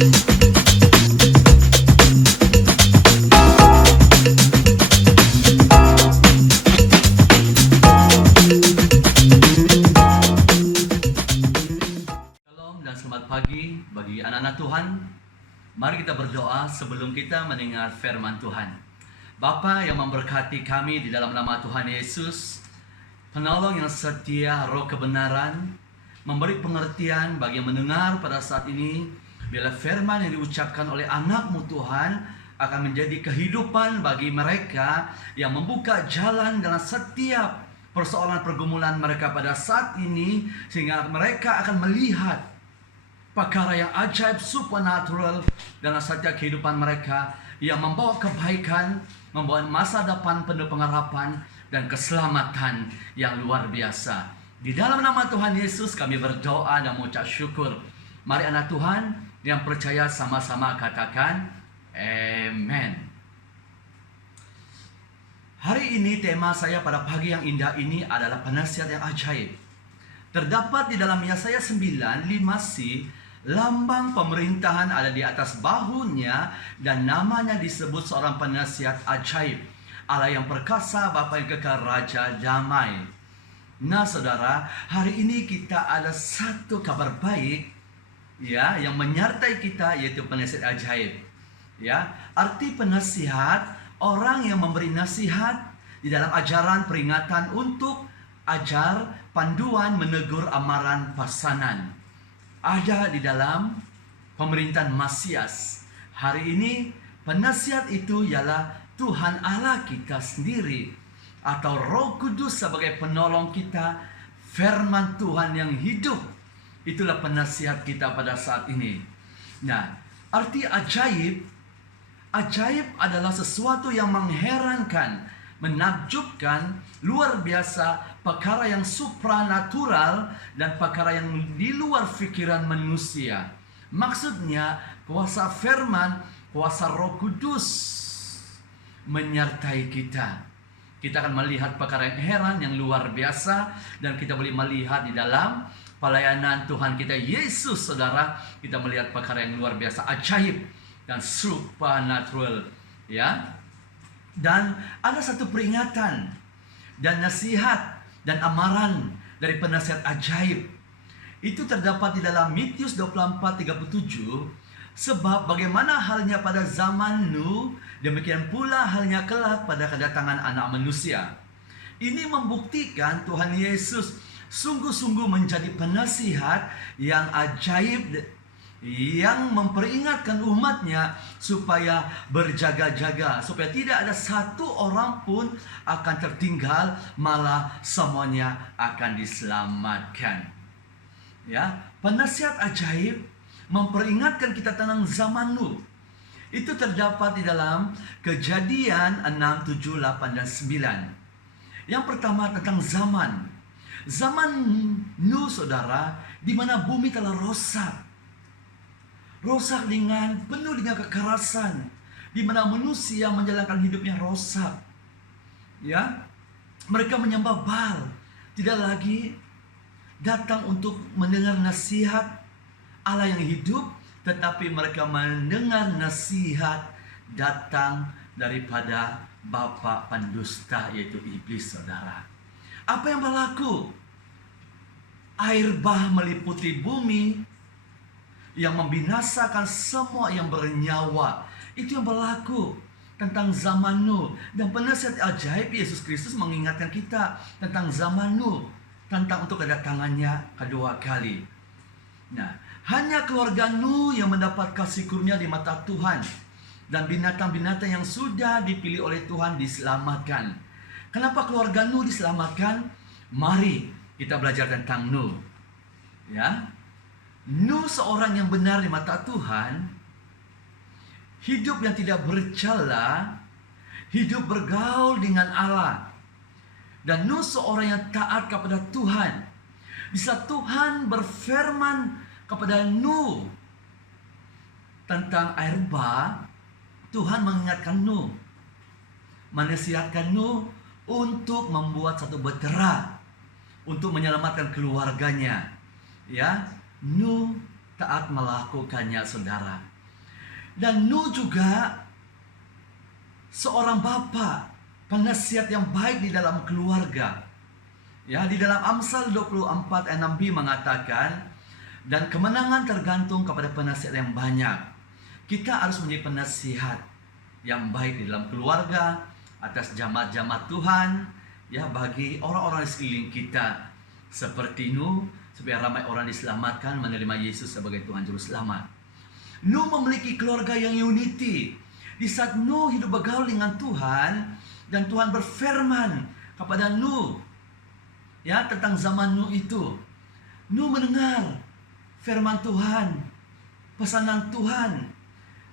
Shalom dan selamat pagi bagi anak-anak Tuhan. Mari kita berdoa sebelum kita mendengar firman Tuhan. Bapa yang memberkati kami di dalam nama Tuhan Yesus, penolong yang setia, roh kebenaran, memberi pengertian bagi yang mendengar pada saat ini. Bila firman yang diucapkan oleh anak-Mu Tuhan akan menjadi kehidupan bagi mereka yang membuka jalan dalam setiap persoalan pergumulan mereka pada saat ini, sehingga mereka akan melihat perkara yang ajaib, supernatural dalam setiap kehidupan mereka, yang membawa kebaikan, membawa masa depan penuh pengharapan dan keselamatan yang luar biasa. Di dalam nama Tuhan Yesus kami berdoa dan mengucap syukur. Mari anak Tuhan yang percaya sama-sama katakan amen. Hari ini tema saya pada pagi yang indah ini adalah penasihat yang ajaib. Terdapat di dalam Yesaya 9:5c, lambang pemerintahan ada di atas bahunya dan namanya disebut seorang penasihat ajaib, Allah yang perkasa, Bapa yang kekal, Raja damai. Nah saudara, hari ini kita ada satu kabar baik ya yang menyertai kita, yaitu penasihat ajaib. Ya, arti penasihat, orang yang memberi nasihat di dalam ajaran peringatan untuk ajar, panduan, menegur, amaran, pesanan. Ada di dalam pemerintahan Mesias. Hari ini penasihat itu ialah Tuhan Allah kita sendiri, atau Roh Kudus sebagai penolong kita, firman Tuhan yang hidup. Itulah penasihat kita pada saat ini. Nah, arti ajaib, ajaib adalah sesuatu yang mengherankan, menakjubkan, luar biasa, perkara yang supranatural dan perkara yang di luar pikiran manusia. Maksudnya kuasa firman, kuasa Roh Kudus menyertai kita. Kita akan melihat perkara yang heran, yang luar biasa, dan kita boleh melihat di dalam pelayanan Tuhan kita Yesus, saudara, kita melihat perkara yang luar biasa, ajaib dan supernatural, ya. Dan ada satu peringatan dan nasihat dan amaran dari penasihat ajaib. Itu terdapat di dalam Matius 24:37. Sebab bagaimana halnya pada zaman Nuh, demikian pula halnya kelak pada kedatangan Anak Manusia. Ini membuktikan Tuhan Yesus sungguh-sungguh menjadi penasihat yang ajaib, yang memperingatkan umatnya supaya berjaga-jaga, supaya tidak ada satu orang pun akan tertinggal, malah semuanya akan diselamatkan. Ya, penasihat ajaib memperingatkan kita tentang zaman Nuh. Itu terdapat di dalam Kejadian 6, 7, 8, dan 9. Yang pertama tentang zaman Nuh, saudara, di mana bumi telah rosak dengan penuh dengan kekerasan, di mana manusia menjalankan hidupnya rosak. Ya, mereka menyembah Baal, tidak lagi datang untuk mendengar nasihat Allah yang hidup, tetapi mereka mendengar nasihat datang daripada bapa pendusta, yaitu iblis, saudara. Apa yang berlaku? Air bah meliputi bumi yang membinasakan semua yang bernyawa. Itu yang berlaku tentang zaman Nuh. Dan penasihat ajaib Yesus Kristus mengingatkan kita tentang zaman Nuh, tentang untuk kedatangannya kedua kali. Nah, hanya keluarga Nuh yang mendapat kasih karunia di mata Tuhan, dan binatang-binatang yang sudah dipilih oleh Tuhan diselamatkan. Kenapa keluarga Nuh diselamatkan? Mari kita belajar tentang Nuh. Ya, Nuh seorang yang benar di mata Tuhan, hidup yang tidak bercela, hidup bergaul dengan Allah. Dan Nuh seorang yang taat kepada Tuhan. Bisa Tuhan berfirman kepada Nuh tentang air bah, Tuhan mengingatkan Nuh, menasihatkan Nuh untuk membuat satu bahtera untuk menyelamatkan keluarganya. Ya, Nuh taat melakukannya, saudara. Dan Nuh juga seorang bapak, penasihat yang baik di dalam keluarga. Ya, di dalam Amsal 24 ayat 6b mengatakan, dan kemenangan tergantung kepada penasihat yang banyak. Kita harus menjadi penasihat yang baik di dalam keluarga, atas jamaat-jamaat Tuhan, ya, bagi orang-orang di sekeliling kita. Seperti Nuh, supaya ramai orang diselamatkan menerima Yesus sebagai Tuhan Juru Selamat. Nuh memiliki keluarga yang unity. Di saat Nuh hidup bergaul dengan Tuhan, dan Tuhan berfirman kepada Nuh, ya, tentang zaman Nuh itu. Nuh mendengar firman Tuhan, pesanan Tuhan.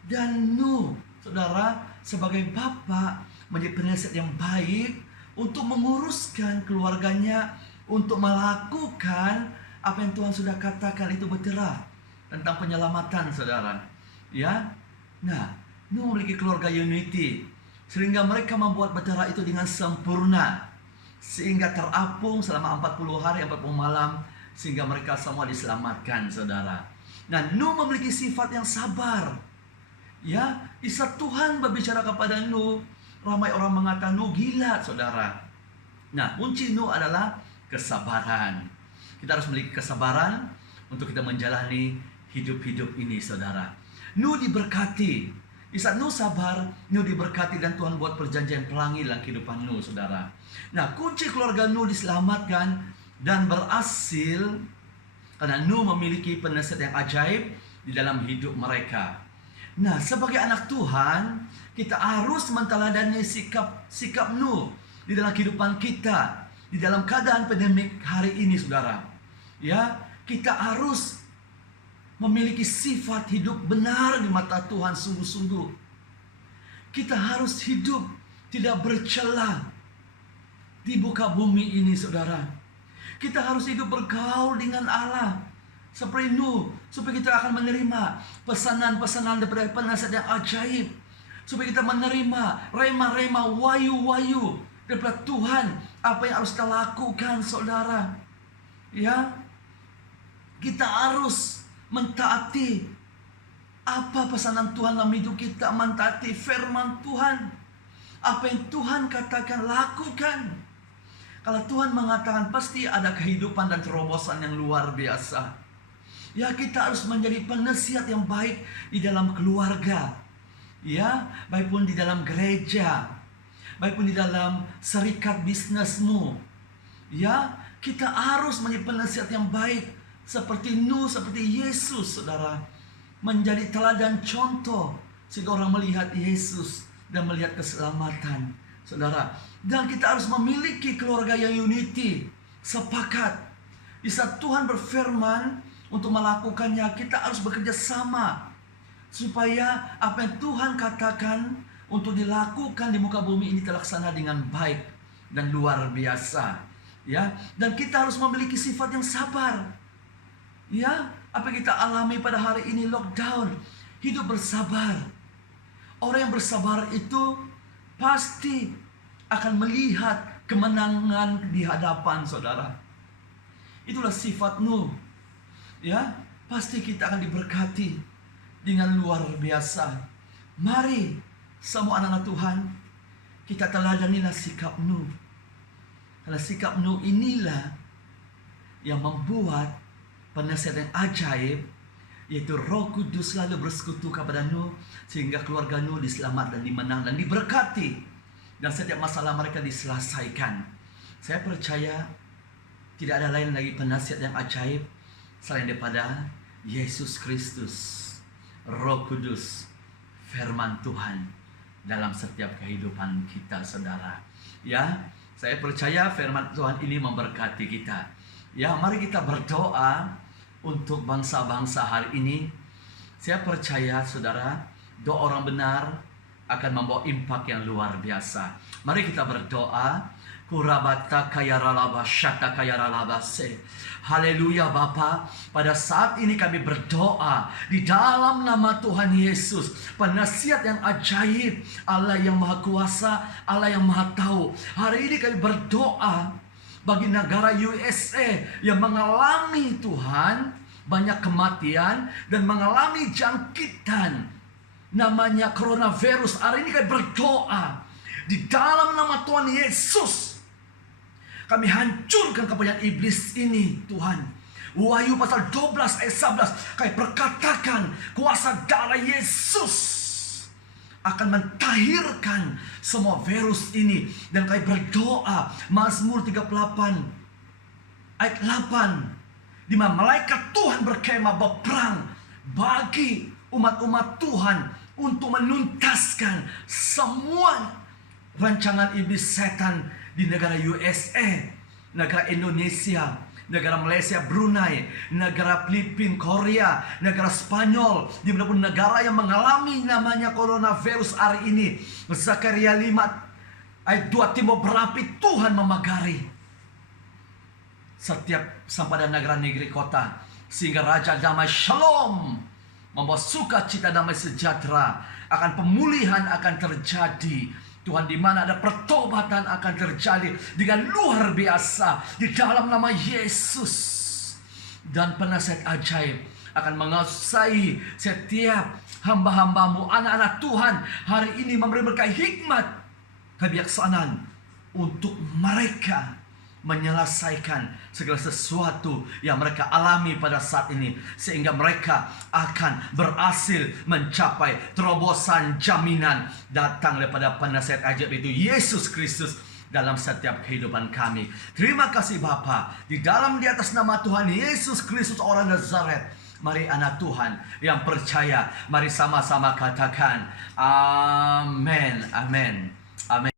Dan Nuh, saudara, sebagai bapak menjadi penasihat yang baik untuk menguruskan keluarganya, untuk melakukan apa yang Tuhan sudah katakan itu berterah tentang penyelamatan, saudara. Ya, nah, Nuh memiliki keluarga unity, sehingga mereka membuat berterah itu dengan sempurna, sehingga terapung selama 40 hari 40 malam, sehingga mereka semua diselamatkan, saudara. Nah, Nuh memiliki sifat yang sabar. Ya, di saat Tuhan berbicara kepada Nuh, ramai orang mengatakan Nuh gila, saudara. Nah, kunci Nuh adalah kesabaran. Kita harus memiliki kesabaran untuk kita menjalani hidup-hidup ini, saudara. Nuh diberkati. Di saat Nuh sabar, Nuh diberkati, dan Tuhan buat perjanjian pelangi dalam kehidupan Nuh, saudara. Nah, kunci keluarga Nuh diselamatkan dan berhasil karena Nuh memiliki penasihat yang ajaib di dalam hidup mereka. Nah, sebagai anak Tuhan, kita harus menteladani sikap Nuh di dalam kehidupan kita, di dalam keadaan pandemik hari ini, saudara. Ya, kita harus memiliki sifat hidup benar di mata Tuhan sungguh-sungguh. Kita harus hidup tidak bercela di muka bumi ini, saudara. Kita harus hidup bergaul dengan Allah seperti Nuh, supaya kita akan menerima pesanan-pesanan daripada penasihat yang ajaib, supaya kita menerima rema-rema, wayu-wayu daripada Tuhan, apa yang harus kita lakukan, saudara. Ya, kita harus mentaati apa pesanan Tuhan dalam hidup kita, mentaati firman Tuhan. Apa yang Tuhan katakan, lakukan. Kalau Tuhan mengatakan, pasti ada kehidupan dan terobosan yang luar biasa. Ya, kita harus menjadi penasihat yang baik di dalam keluarga. Ya, baik pun di dalam gereja, baik pun di dalam serikat bisnismu. Ya, kita harus menjadi penasihat yang baik seperti Nuh, seperti Yesus, saudara. Menjadi teladan contoh sehingga orang melihat Yesus dan melihat keselamatan, saudara. Dan kita harus memiliki keluarga yang unity, sepakat. Di saat Tuhan berfirman untuk melakukannya, kita harus bekerja sama supaya apa yang Tuhan katakan untuk dilakukan di muka bumi ini terlaksana dengan baik dan luar biasa. Ya, dan kita harus memiliki sifat yang sabar. Ya, apa yang kita alami pada hari ini, lockdown, hidup bersabar. Orang yang bersabar itu pasti akan melihat kemenangan di hadapan, saudara. Itulah sifat Nuh. Ya, pasti kita akan diberkati dengan luar biasa. Mari semua anak-anak Tuhan, kita teladanilah sikap Nuh. Karena sikap Nuh inilah yang membuat penasihat yang ajaib, yaitu Roh Kudus selalu bersekutu kepada Nuh, sehingga keluarga Nuh diselamatkan dan dimenang dan diberkati, dan setiap masalah mereka diselesaikan. Saya percaya tidak ada lain lagi penasihat yang ajaib selain daripada Yesus Kristus, Roh Kudus, firman Tuhan dalam setiap kehidupan kita, saudara. Ya, saya percaya firman Tuhan ini memberkati kita. Ya, mari kita berdoa untuk bangsa-bangsa hari ini. Saya percaya, saudara, doa orang benar akan membawa impak yang luar biasa. Mari kita berdoa. Kurabata kayaralaba syata kayaralabase. Haleluya Bapa, pada saat ini kami berdoa di dalam nama Tuhan Yesus, penasihat yang ajaib, Allah yang maha kuasa, Allah yang maha tahu. Hari ini kami berdoa bagi negara USA yang mengalami Tuhan banyak kematian dan mengalami jangkitan namanya coronavirus. Hari ini kami berdoa di dalam nama Tuhan Yesus, kami hancurkan kebanyakan iblis ini Tuhan. Wahyu pasal 12 ayat 11, kami perkatakan kuasa darah Yesus akan mentahirkan semua virus ini. Dan kami berdoa Mazmur 38 ayat 8, di mana malaikat Tuhan berkemah berperang bagi umat-umat Tuhan untuk menuntaskan semua rancangan iblis setan di negara USA, negara Indonesia, negara Malaysia, Brunei, negara Filipina, Korea, negara Spanyol, di mana pun negara yang mengalami namanya coronavirus hari ini. Zakaria 5 ayat 2, timur berapi Tuhan memagari setiap sampai negara negeri kota, sehingga Raja Damai Shalom membawa sukacita damai sejahtera, akan pemulihan akan terjadi Tuhan, di mana ada pertobatan akan terjadi dengan luar biasa di dalam nama Yesus. Dan penasihat ajaib akan menguasai setiap hamba-hambamu, anak-anak Tuhan hari ini, memberi mereka hikmat, kebijaksanaan untuk mereka menyelesaikan segala sesuatu yang mereka alami pada saat ini, sehingga mereka akan berhasil mencapai terobosan jaminan datang daripada penasihat ajaib itu Yesus Kristus dalam setiap kehidupan kami. Terima kasih Bapa, di atas nama Tuhan Yesus Kristus orang Nazaret. Mari anak Tuhan yang percaya, mari sama-sama katakan amin, amin, amin.